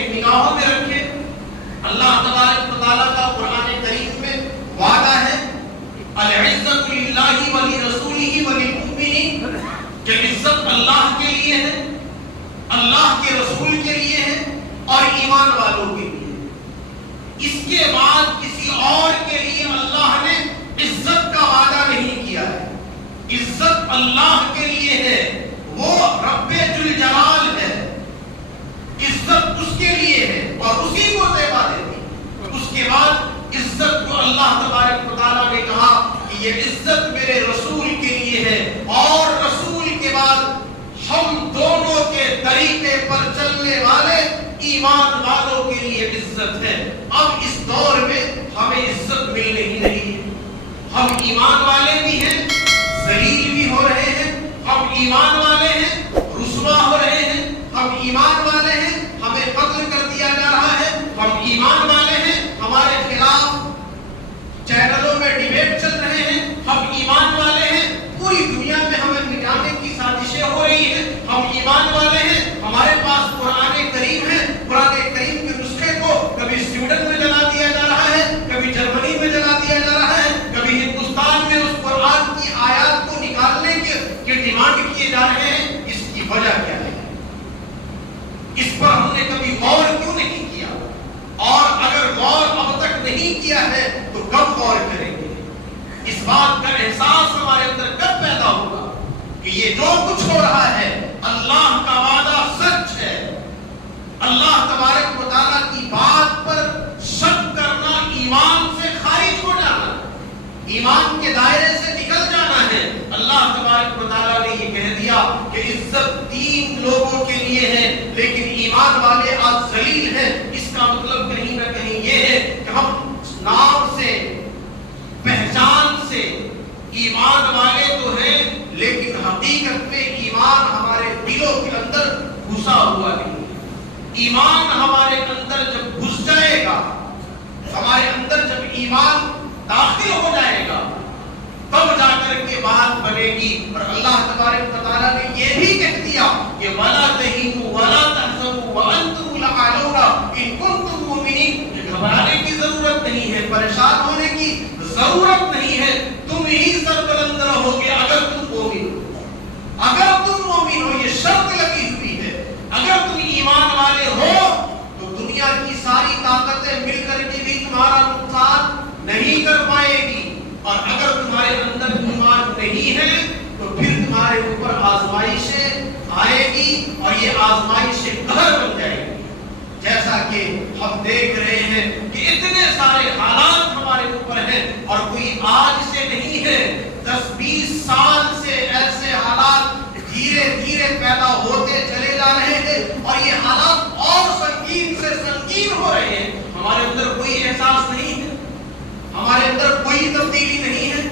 ایک نگاہوں میں رکھیں. اللہ تبارک و تعالیٰ کا قرآن کریم میں وعدہ ہے العزت للہ ولرسولہ وللمؤمنین کہ عزت اللہ کے لیے ہے, اللہ کے رسول کے لیے ہے اور ایمان والوں کے لیے. اس کے بعد کسی اور کے لیے اللہ نے عزت کا وعدہ نہیں کیا ہے. عزت اللہ کے لیے ہے, وہ رب ذوالجلال ہے. عزت اس کے لیے ہے اور اسی کو زیبا دیتی. اس کے بعد عزت کو اللہ تبارک و تعالیٰ نے کہا کہ یہ عزت میرے رسول کے لیے ہے, اور رسول کے بعد ہم دونوں کے طریقے پر چلنے والے ایمان والوں کے لیے عزت ہے. اب اس دور میں ہمیں عزت ملنے ہی نہیں ہے. ہم ایمان والے بھی ہیں, ذلیل بھی ہو رہے ہیں. ہم ایمان والے ہیں, رسوا ہو رہے ہیں. ہم ایمان والے ہیں, ہمیں قتل کر دیا جا رہا ہے. ہم ایمان والے ہیں, ہمارے خلاف چینلوں میں ڈیبیٹ چل رہے ہیں. ہم ایمان والے ہیں, پوری دنیا میں ہمیں مٹانے کی سازشیں ہو رہی ہیں. ہم ایمان والے ہیں, ہمارے پاس قرآن کریم ہے. قرآن کریم کے نسخے کو کبھی سویڈن میں جلا دیا جا رہا ہے, کبھی جرمنی میں جلا دیا جا رہا ہے, کبھی ہندوستان میں اس قرآن کی آیات کو نکالنے کے ڈیمانڈ کیے جا رہے ہیں. اس کی وجہ کیا ہے؟ اس پر ہم نے کبھی غور کیوں نہیں کیا؟ اور اگر غور اب تک نہیں کیا ہے تو کب غور کریں گے؟ اس بات کا احساس ہمارے اندر کب پیدا ہوگا کہ یہ جو کچھ ہو رہا ہے اللہ کا وعدہ سچ ہے. اللہ تبارک و تعالیٰ کی بات پر شک کرنا ایمان سے خارج ہو جانا, ایمان کے دائرے سے نکل جانا ہے. اللہ تبارک و تعالیٰ نے یہ کہہ دیا کہ عزت 3 لوگوں کے لیے ہے, لیکن ایمان والے آج ذلیل ہیں. اس کا مطلب کہیں نہ کہیں یہ ہے کہ ہم نام سے, پہچان سے ایمان والے تو ہیں, لیکن حقیقت میں ایمان ہمارے دلوں کے اندر گھسا ہوا نہیں. ایمان ہمارے اندر جب گھس جائے گا, ہمارے اندر جب ایمان داخل ہو جائے گا, تب جا کر کے بات بنے گی. اور اللہ تبارک و تعالیٰ نے یہ بھی کہہ دیا کہ وَلَا تَهِنُوا وَلَا تَحْزَنُوا وَأَنْتُمُ الْأَعْلَوْنَ إِن كُنتُم مُّؤْمِنِينَ. گھبرانے کی ضرورت نہیں ہے, پریشان ہونے کی ضرورت نہیں ہے. تم ہی سربلند رہو گے اگر تم مومن ہو. اگر تم مومن ہو, یہ شرط لگی ہوئی ہے. اگر تم ایمان والے ہو تو دنیا کی ساری طاقتیں مل کر کے بھی تمہارا نقصان نہیں کر پائے گی. اور اگر تمہارے اندر ایمان نہیں ہے تو پھر تمہارے اوپر آزمائشیں آئے گی, اور یہ آزمائشیں قہر بن جائے گی. جیسا کہ ہم دیکھ رہے ہیں کہ اتنے سارے حالات ہمارے اوپر ہیں, اور کوئی آج سے نہیں ہے, 10-20 سال سے ایسے حالات دھیرے دھیرے پیدا ہوتے چلے جا رہے ہیں, اور یہ حالات اور سنگین سے سنگین ہو رہے ہیں. ہمارے اندر کوئی احساس نہیں ہے, ہمارے اندر کوئی تبدیلی نہیں ہے,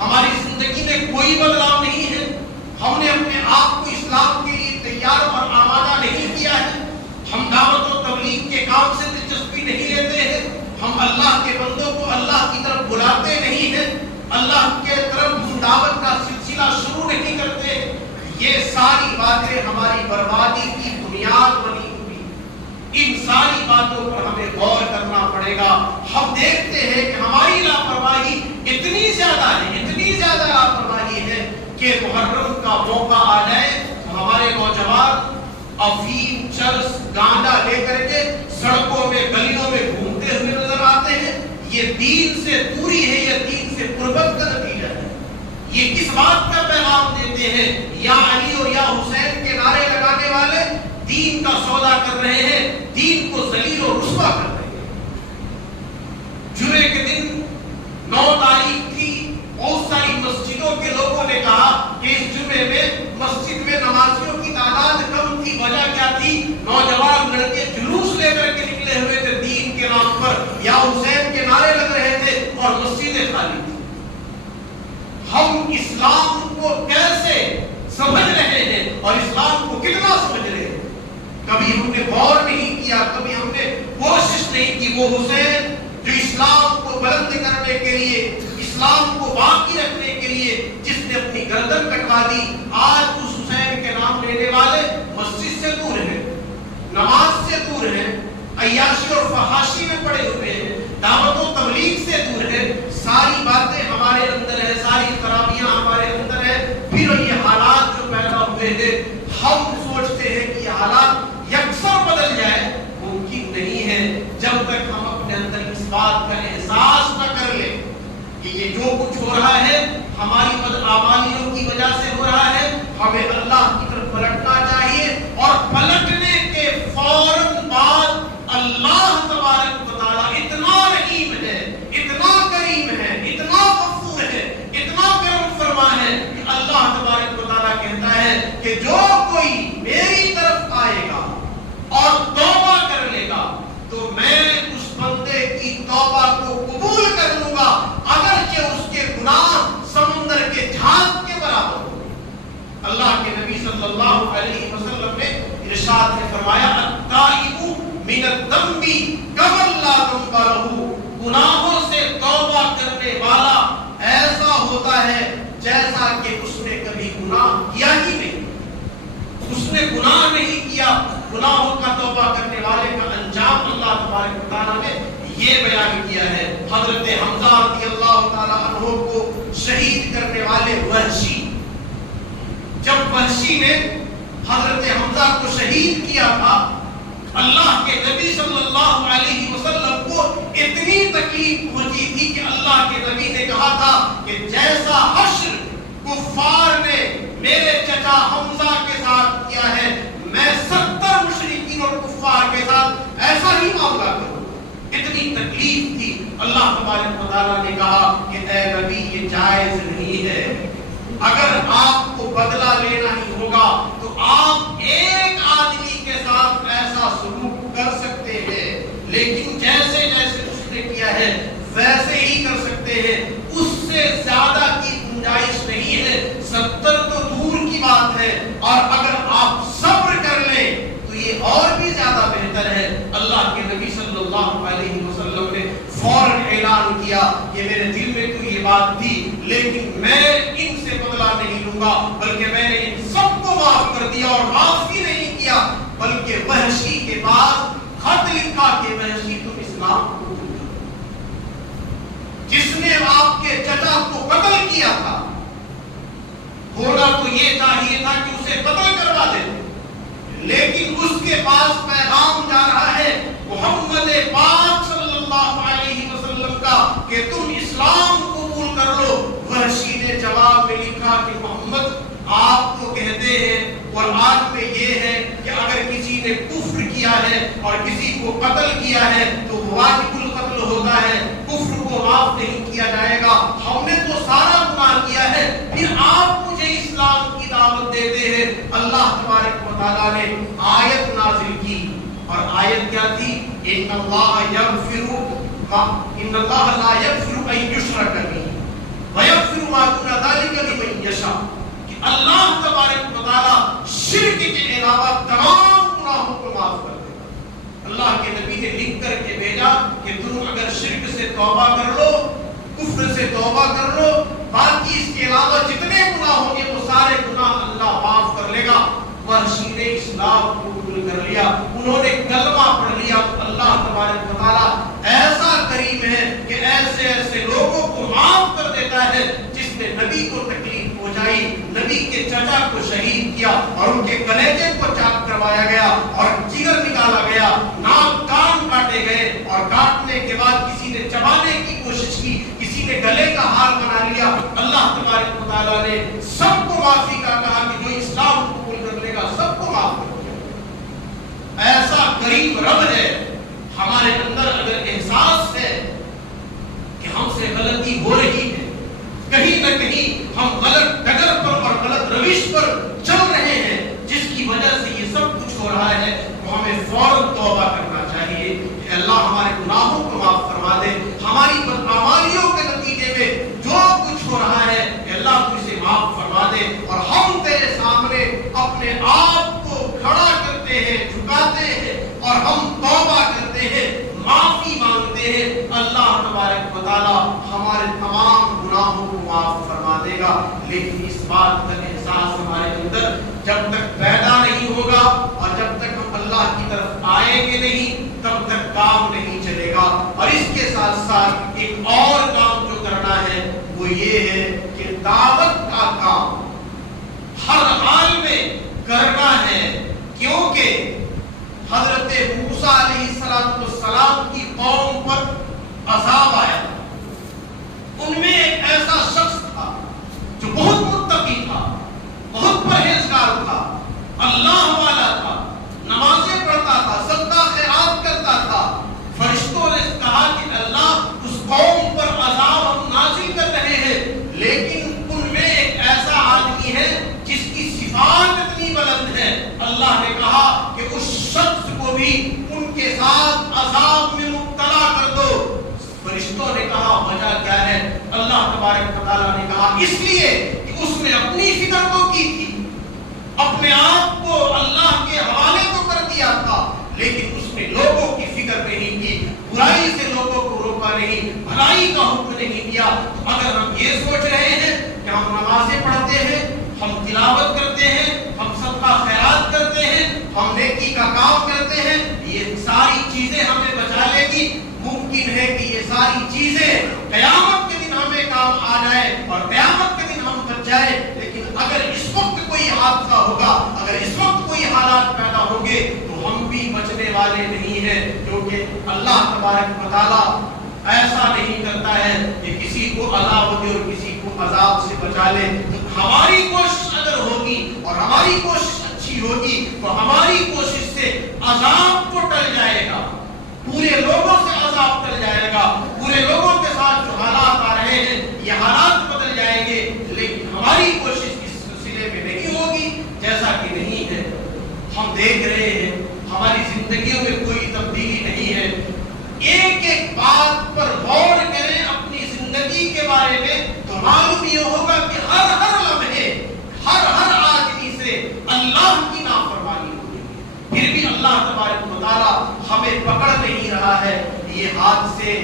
ہماری زندگی میں کوئی بدلاؤ نہیں ہے. ہم نے اپنے آپ کو اسلام کے لیے تیار اور آمادہ نہیں کیا ہے. ہم دعوت و تبلیغ کے کام سے دلچسپی نہیں لیتے ہیں. ہم اللہ کے بندوں کو اللہ کی طرف بلاتے نہیں ہیں. اللہ کے طرف ہم دعوت کا سلسلہ شروع نہیں کرتے. یہ ساری باتیں ہماری بربادی کی بنیاد بنی ہوئی. ان ساری باتوں پر ہمیں غور کرنا پڑے گا. ہم دیکھتے ہیں کہ ہماری لاپرواہی اتنی زیادہ ہے, اتنی زیادہ لاپرواہی ہے کہ محرم کا موقع آ جائے تو ہمارے نوجوان افیم, چرس, گانجا لے کر کے سڑکوں میں, گلیوں میں گھومتے ہوئے نظر آتے ہیں. یہ دین سے دوری ہے, یہ دین سے قربت کا نتیجہ ہے. یہ کس بات کا پیغام دیتے ہیں؟ یا علی اور یا حسین کے نعرے لگانے والے دین کا سودا کر رہے ہیں, دین کو ذلیل و رسوا کر رہے ہیں. جمعے کے دن 9 تاریخ تھی, بہت ساری مسجدوں کے لوگوں نے کہا کہ اس جمعے میں مسجد میں نمازیوں کی تعداد کم تھی. وجہ کیا تھی؟ نوجوان لڑکے جلوس لے کر کے نکلے ہوئے تھے دین کے نام پر, یا حسین کے نعرے لگ رہے تھے, اور مسجدیں خالی تھی. ہم اسلام کو کیسے سمجھ رہے ہیں اور اسلام کو کتنا سمجھ رہے ہیں؟ کبھی ہم نے غور نہیں کیا, کبھی ہم نے کوشش نہیں کی. وہ حسین جو اسلام کو بلند کرنے کے لیے, اسلام کو باقی رکھنے کے لیے جس نے اپنی گردن کٹوا دی, آج اس حسین کے نام لینے والے مسجد سے دور ہیں, نماز سے دور ہیں, رہے ہیں، ہم سوچتے ہیں کہ یہ حالات یکسر بدل جائے، ممکن نہیں ہے جب تک ہم اپنے اندر اس بات کا احساس نہ کر لیں کہ یہ جو کچھ ہو رہا ہے ہماری بدعمالیوں کی وجہ سے ہو رہا ہے۔ ہمیں اللہ کی طرف پلٹنا چاہیے، اور پلٹنے کے فوراً بعد اللہ تبارک و تعالیٰ اتنا رحیم ہے، اتنا کریم ہے، اتنا غفور ہے، اتنا کرم فرما ہے کہ اللہ تبارک و تعالیٰ کہتا ہے کہ جو کوئی میری طرف آئے گا اور توبہ کر لے گا تو میں اس بندے کی توبہ کو قبول کر لوں گا، اگرچہ اس کے گناہ سمندر کے جھاگ کے برابر ہو۔ اللہ کے نبی صلی اللہ علیہ وسلم نے ارشاد میں فرمایا التائب من الذنب کمن لا ذنب لہ، گناہوں سے توبہ کرنے والا ایسا ہوتا ہے جیسا کہ اس نے کبھی گناہ کیا ہی نہیں، اس نے گناہ نہیں کیا۔ گناہوں کا توبہ کرنے والے کا انجام اللہ تبارک و تعالیٰ نے یہ بیان کیا ہے۔ حضرت حمزہ رضی اللہ تعالیٰ عنہ کو شہید کرنے والے وحشی، جب وحشی نے حضرت حمزہ کو شہید کیا تھا، اللہ کے نبی صلی اللہ علیہ وسلم کو اتنی تکلیف پہنچی تھی کہ اللہ کے نبی نے کہا تھا کہ جیسا حشر کفار نے میرے چچا حمزہ کے ساتھ کیا ہے، میں 70 مشرکین اور کفار کے ساتھ ایسا ہی معاملہ کروں۔ اتنی تکلیف تھی، اللہ تبارک و تعالیٰ نے کہا کہ اے نبی یہ جائز نہیں ہے، اگر آپ کو بدلہ لینا ہی ہوگا تو آپ ایک آدمی کے ساتھ ایسا سلوک کر سکتے ہیں، لیکن جیسے جیسے اس نے کیا ہے ویسے ہی کر سکتے ہیں، اس سے زیادہ کی گنجائش نہیں ہے۔ 70 تو دور کی بات ہے، اور اگر آپ صبر کر لیں تو یہ اور بھی زیادہ بہتر ہے۔ اللہ کے نبی صلی اللہ علیہ وسلم نے فوراً اعلان کیا کہ میرے دل میں تو یہ بات تھی، لیکن میں ان سے بدلہ نہیں لوں گا، بلکہ میں نے ان سب کو معاف کر دیا، اور معاف ہی نہیں کیا بلکہ وحشی کے پاس خط لکھا کہ وحشی تم اسلام قبول کرو۔ جس نے آپ کے چچا کو قتل کیا تھا، ہونا تو یہ چاہیے تھا کہ اسے قتل کروا دے، لیکن اس کے پاس پیغام جا رہا ہے محمد پاک صلی اللہ علیہ وسلم کا کہ تم اسلام قبول کر لو۔ وحشی نے جواب میں لکھا کہ محمد آپ تو کہتے ہیں، اور آج میں یہ ہے کہ اگر کسی نے کفر کیا ہے اور کسی کو قتل کیا ہے تو واجب القتل ہوتا ہے، کفر کو معاف نہیں کیا جائے گا، ہم نے تو سارا گناہ کیا ہے، پھر آپ مجھے اسلام کی دعوت دیتے ہیں۔ اللہ تبارک و تعالیٰ نے آیت نازل کی، اور آیت کیا تھی؟ ان اللہ لا یغفر ان یشرک بہ ویغفر ما دون ذلک لمن یشاء، کہ اللہ تبارک و تعالیٰ شرک کے علاوہ تمام گناہوں کو معاف کر دے گا۔ اللہ کے نبی نے لکھ کر کے بھیجا کہ تم اگر شرک سے توبہ کر لو، کفر سے توبہ کر لو، باقی اس کے علاوہ جتنے گناہ ہوں گے وہ سارے گناہ اللہ معاف کر لے گا۔ وحشی نے اسلام کو قبول کر لیا، انہوں نے کلمہ پڑھ لیا۔ اللہ تبارک و تعالیٰ ایسا کریم ہے کہ ایسے ایسے لوگوں کو معاف کر دیتا ہے جس نے نبی کو تکلیف پہنچائی، نبی کے چچا کو شہید کیا، اور ان کے کلیجے کو چاک کروایا گیا، اور جگر نکالا گیا، ناک کان کاٹے گئے، اور کاٹنے کے بعد کسی نے چبانے کی کوشش کی، کسی نے گلے کا ہار بنا لیا۔ اللہ تبارک و تعالیٰ نے سب کو معافی کا کہا کہ جو اسلام کو قبول کر لے گا سب کو معاف کر دیا۔ ایسا کریم رب ہے۔ ہمارے اندر اگر احساس ہے کہ ہم سے غلطی ہو رہی ہے، کہیں نہ کہیں ہم غلط ڈگر پر اور غلط روش پر چل رہے ہیں، جس کی وجہ سے یہ سب کچھ ہو رہا ہے، تو ہمیں فوراً توبہ کرنا چاہیے کہ اللہ ہمارے گناہوں کو معاف فرما دے، ہماری بدعمالیوں کے نتیجے میں جو کچھ ہو رہا ہے اللہ تو اسے معاف فرما دے، اور ہم تیرے سامنے اپنے آپ کو کھڑا کرتے ہیں، جھکاتے ہیں، اور ہم توبہ کرتے ہیں، معافی مانگتے ہیں۔ اللہ تبارک و تعالیٰ ہمارے تمام گناہوں کو معاف فرما دے گا، لیکن اس بات کا احساس ہمارے اندر جب تک پیدا نہیں ہوگا اور جب تک ہم اللہ کی طرف آئیں گے نہیں تب تک کام نہیں چلے گا۔ اور اس کے ساتھ ساتھ ایک اور کام جو کرنا ہے وہ یہ ہے کہ دعوت کا کام ہر حال میں کرنا ہے، کیونکہ حضرت موسیٰ علیہ السلام کی قوم پر عذاب آیا۔ ان میں ایک ایسا شخص تھا جو بہت متقی تھا، بہت پرہیزگار تھا، اللہ والا تھا، نمازیں پڑھتا تھا، صدقہ خیرات کرتا تھا۔ فرشتوں نے کہا کہ اللہ اس قوم پر عذاب ہم نازل کر رہے ہیں، لیکن ان میں ایک ایسا آدمی ہے جس کی صفات اتنی بلند ہے۔ اللہ نے کہا کہ اس شخص کو بھی ان کے ساتھ عذاب میں مبتلا کر دو۔ فرشتوں نے کہا وجہ کیا ہے؟ اللہ تبارک و تعالیٰ نے کہا اس لیے کہ اس نے اپنی فکر تو کی تھی، اپنے آپ کو اللہ کے حوالے تو کر دیا تھا، لیکن اس نے لوگوں کی فکر نہیں کی، برائی سے لوگوں کو روکا نہیں، بھلائی کا حکم نہیں دیا۔ تو اگر ہم یہ سوچ رہے ہیں کہ ہم نمازیں پڑھتے ہیں، ہم تلاوت کرتے ہیں، ہم صدقہ خیرات کرتے ہیں، ہم نیکی کا کام کرتے ہیں، یہ ساری چیزیں ہمیں بچا لے گی، ممکن ہے کہ یہ ساری چیزیں قیامت کے دن ہمیں کام آ جائے اور قیامت کے دن ہم بچ جائے، لیکن اگر اس وقت کوئی حادثہ ہوگا، اگر اس وقت کوئی حالات پیدا ہوں گے تو ہم بھی بچنے والے نہیں ہیں، کیونکہ اللہ تبارک و تعالیٰ ایسا نہیں کرتا ہے کہ کسی کو عذاب دے اور کسی کو عذاب سے بچا لے۔ ہماری کوشش اگر ہوگی اور ہماری کوشش اچھی ہوگی تو ہماری کوشش سے عذاب تو ٹل جائے گا، پورے لوگوں سے عذاب ٹل جائے گا، پورے لوگوں کے ساتھ جو حالات آ رہے ہیں یہ حالات بدل جائیں گے، لیکن ہماری کوشش اس سلسلے میں نہیں ہوگی جیسا کہ نہیں ہے۔ ہم دیکھ رہے ہیں ہماری زندگیوں میں کوئی تبدیلی نہیں ہے۔ ایک ایک بات پر غور کریں اپنی زندگی کے بارے میں تو معلوم یہ ہوگا کہ ہر لمحے ہر آدمی سے اللہ کی نافرمانی ہوئی، پھر بھی اللہ تبارک و تعالیٰ ہمیں پکڑ نہیں رہا ہے۔ یہ حادثے،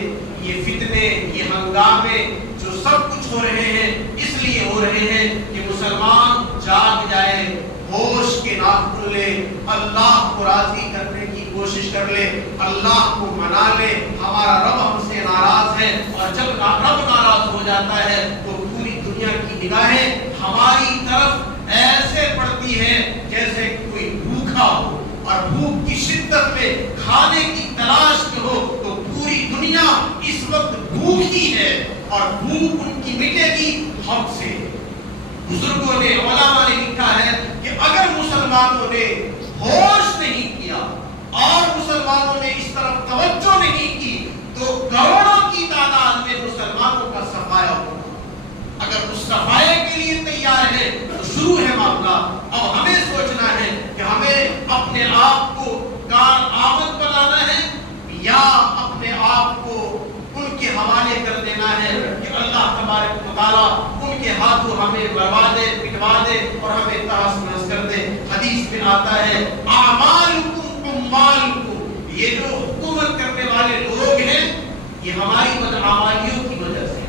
یہ فتنے، یہ ہنگامے جو سب کچھ ہو رہے ہیں اس لیے ہو رہے ہیں کہ مسلمان جاگ جائے، ہوش کے ناخن لے، اللہ کو راضی کرنے کی کوشش کر لے، اللہ کو منا لے۔ ہمارا رب ہم سے ناراض ہے، اور جب رب ناراض ہو جاتا ہے تو پوری دنیا کی نگاہیں ہماری طرف ایسے پڑتی ہیں جیسے کوئی بھوکا ہو، اور بھوک کی شدت میں کھانے کی تلاش میں ہو، تو پوری دنیا اس وقت بھوکی ہے اور بھوک ان کی مٹے گی ہم سے۔ بزرگوں نے، علماء نے لکھا ہے کہ اگر مسلمانوں نے ہوش نہیں کیا اور مسلمانوں نے اس طرف توجہ نہیں کی تو کروڑوں کی تعداد میں مسلمانوں کا صفایا ہوگا۔ اگر اس صفائے کے لیے تیار ہے تو شروع ہے معاملہ۔ اب ہمیں سوچنا ہے کہ ہمیں اپنے آپ کو کارآمد بنانا ہے یا اپنے آپ کو ان کے حوالے کر دینا ہے کہ اللہ تبارک و تعالیٰ ان کے ہاتھوں ہمیں بربا دے، پٹوا دے اور ہمیں تہس نہس کر دے۔ حدیث میں آتا ہے اعمالکم اموالکم، یہ جو حکومت کرنے والے لوگ ہیں یہ ہماری بدعمالیوں کی وجہ سے،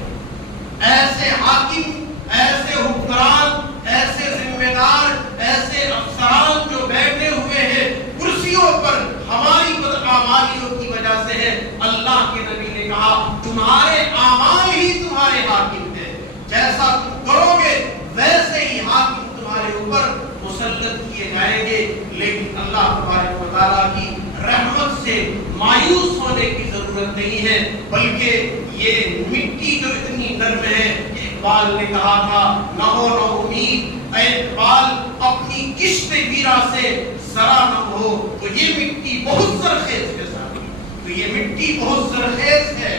ایسے حاکم، ایسے حکمران، ایسے ذمہ دار، ایسے افسران جو بیٹھے ہوئے ہیں کرسیوں پر، ہماری بدعمالیوں کی وجہ سے ہے۔ اللہ کے نبی نے کہا تمہارے اعمال ہی تمہارے حاکم ہیں، جیسا تم کرو گے ویسے ہی حاکم تمہارے اوپر مسلط کیے جائیں گے۔ لیکن اللہ تبارک و تعالیٰ کی رحمت سے مایوس ہونے کی ضرورت نہیں ہے، بلکہ یہ مٹی جو اتنی نرم ہے، اقبال نے کہا تھا نہ ہو نہ امید اے اقبال اپنی کشت ویرا سے ذرا نہ ہو، تو یہ مٹی بہت زرخیز ہے ساتھی، تو یہ مٹی بہت زرخیز ہے۔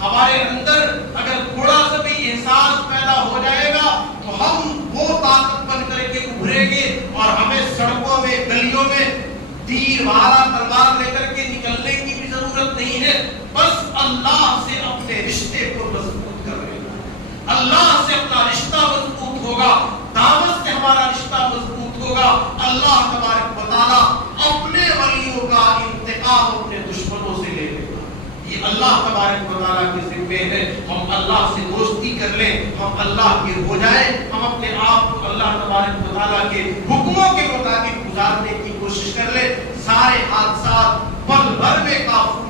ہمارے اندر اگر تھوڑا سا بھی احساس پیدا ہو جائے گا تو ہم وہ طاقت بن کر کے ابھریں گے، اور ہمیں سڑکوں میں، گلیوں میں تیر بھارا تلوار لے کر کے نکلنے کی بھی ضرورت نہیں ہے، بس اللہ سے اپنے رشتے کو مضبوط کر لینا۔ اللہ سے اپنا رشتہ مضبوط ہوگا، دعوت سے ہمارا رشتہ مضبوط ہوگا، اللہ تبارک و تعالیٰ اپنے ولیوں کا انتقام اپنے دشمنوں سے لے لے گا۔ یہ اللہ تبارک و تعالیٰ کے ذمہ ہے۔ ہم اللہ سے دوستی کر لیں، ہم اللہ کے ہو جائیں، ہم اپنے آپ کو اللہ تبارک و تعالیٰ کے حکموں کے مطابق گزارنے کی کوشش کر لیں، سارے حادثات پل بھر میں کافور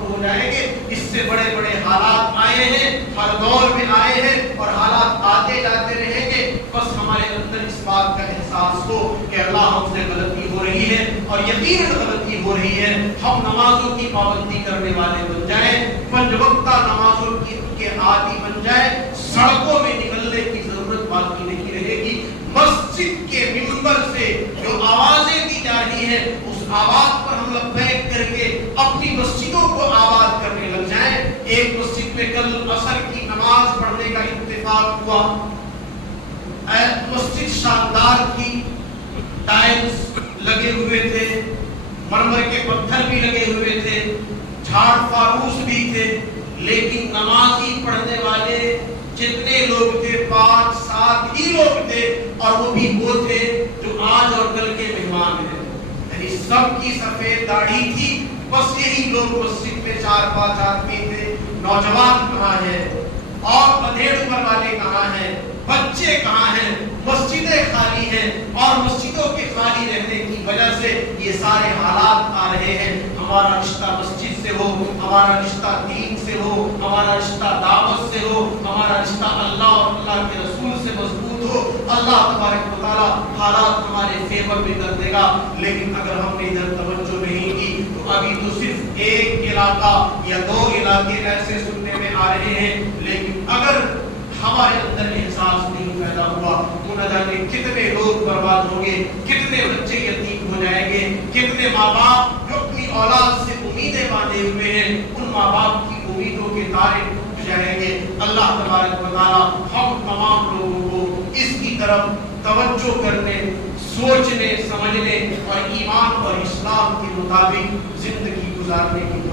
ہو جائیں گے۔ اس سے بڑے بڑے حالات آئے ہیں، ہر دور میں آئے ہیں اور حالات آتے جاتے رہیں گے۔ بس ہمارے اندر اس بات کا احساس ہو کہ اللہ ہم سے غلطی ہو رہی ہے اور یقیناً غلطی ہو رہی ہے، ہم نمازوں کی پابندی کرنے والے بن جائیں، 5 وقتہ نمازوں کے عادی بن جائیں، سڑکوں میں نکلنے کی ضرورت باقی نہیں رہے گی، مسجد کے منبر سے جو آوازیں دی جا رہی ہیں اس آواز پر ہم لبیک کر کے اپنی مسجدوں کو آباد کرنے لگ جائیں۔ ایک مسجد میں کل عصر کی نماز پڑھنے کا اتفاق ہوا، مسجد شاندار تھی، ٹائلز لگے ہوئے تھے، مرمر کے پتھر بھی لگے ہوئے تھے، جھاڑ فاروس بھی تھے، لیکن نمازی پڑھنے والے جتنے لوگ تھے 5-7 ہی لوگ تھے، اور وہ بھی وہ تھے جو آج اور کل کے مہمان ہیں، یعنی سب کی سفید داڑھی تھی، بس یہی لوگ مسجد میں 4-5 آدمی تھے۔ نوجوان کہاں ہیں اور ادھیڑ عمر والے کہاں ہیں، بچے کہاں ہیں، مسجدیں خالی ہیں، اور مسجدوں کے خالی رہنے کی وجہ سے یہ سارے حالات آ رہے ہیں۔ ہمارا رشتہ مسجد سے ہو، ہمارا رشتہ دین سے ہو، ہمارا رشتہ دعوت سے ہو، ہمارا رشتہ اللہ اور اللہ کے رسول سے مضبوط ہو، اللہ تبارک و تعالیٰ حالات ہمارے فیور میں کر دے گا۔ لیکن اگر ہم نے ادھر توجہ نہیں کی تو ابھی تو صرف ایک علاقہ یا 2 علاقے ایسے سننے میں آ رہے ہیں، لیکن اگر ہمارے اندر احساس نہیں پیدا ہوا تو نہ جانے کتنے لوگ برباد ہوں گے، کتنے بچے یتیم ہو جائیں گے، کتنے ماں باپ جو اپنی اولاد سے امیدیں باندھے ہوئے ہیں ان ماں باپ کی امیدوں کے تارے ٹوٹ جائیں گے۔ اللہ تبارک و تعالیٰ ہم تمام لوگوں کو اس کی طرف توجہ کرنے، سوچنے، سمجھنے اور ایمان اور اسلام کے مطابق زندگی گزارنے کی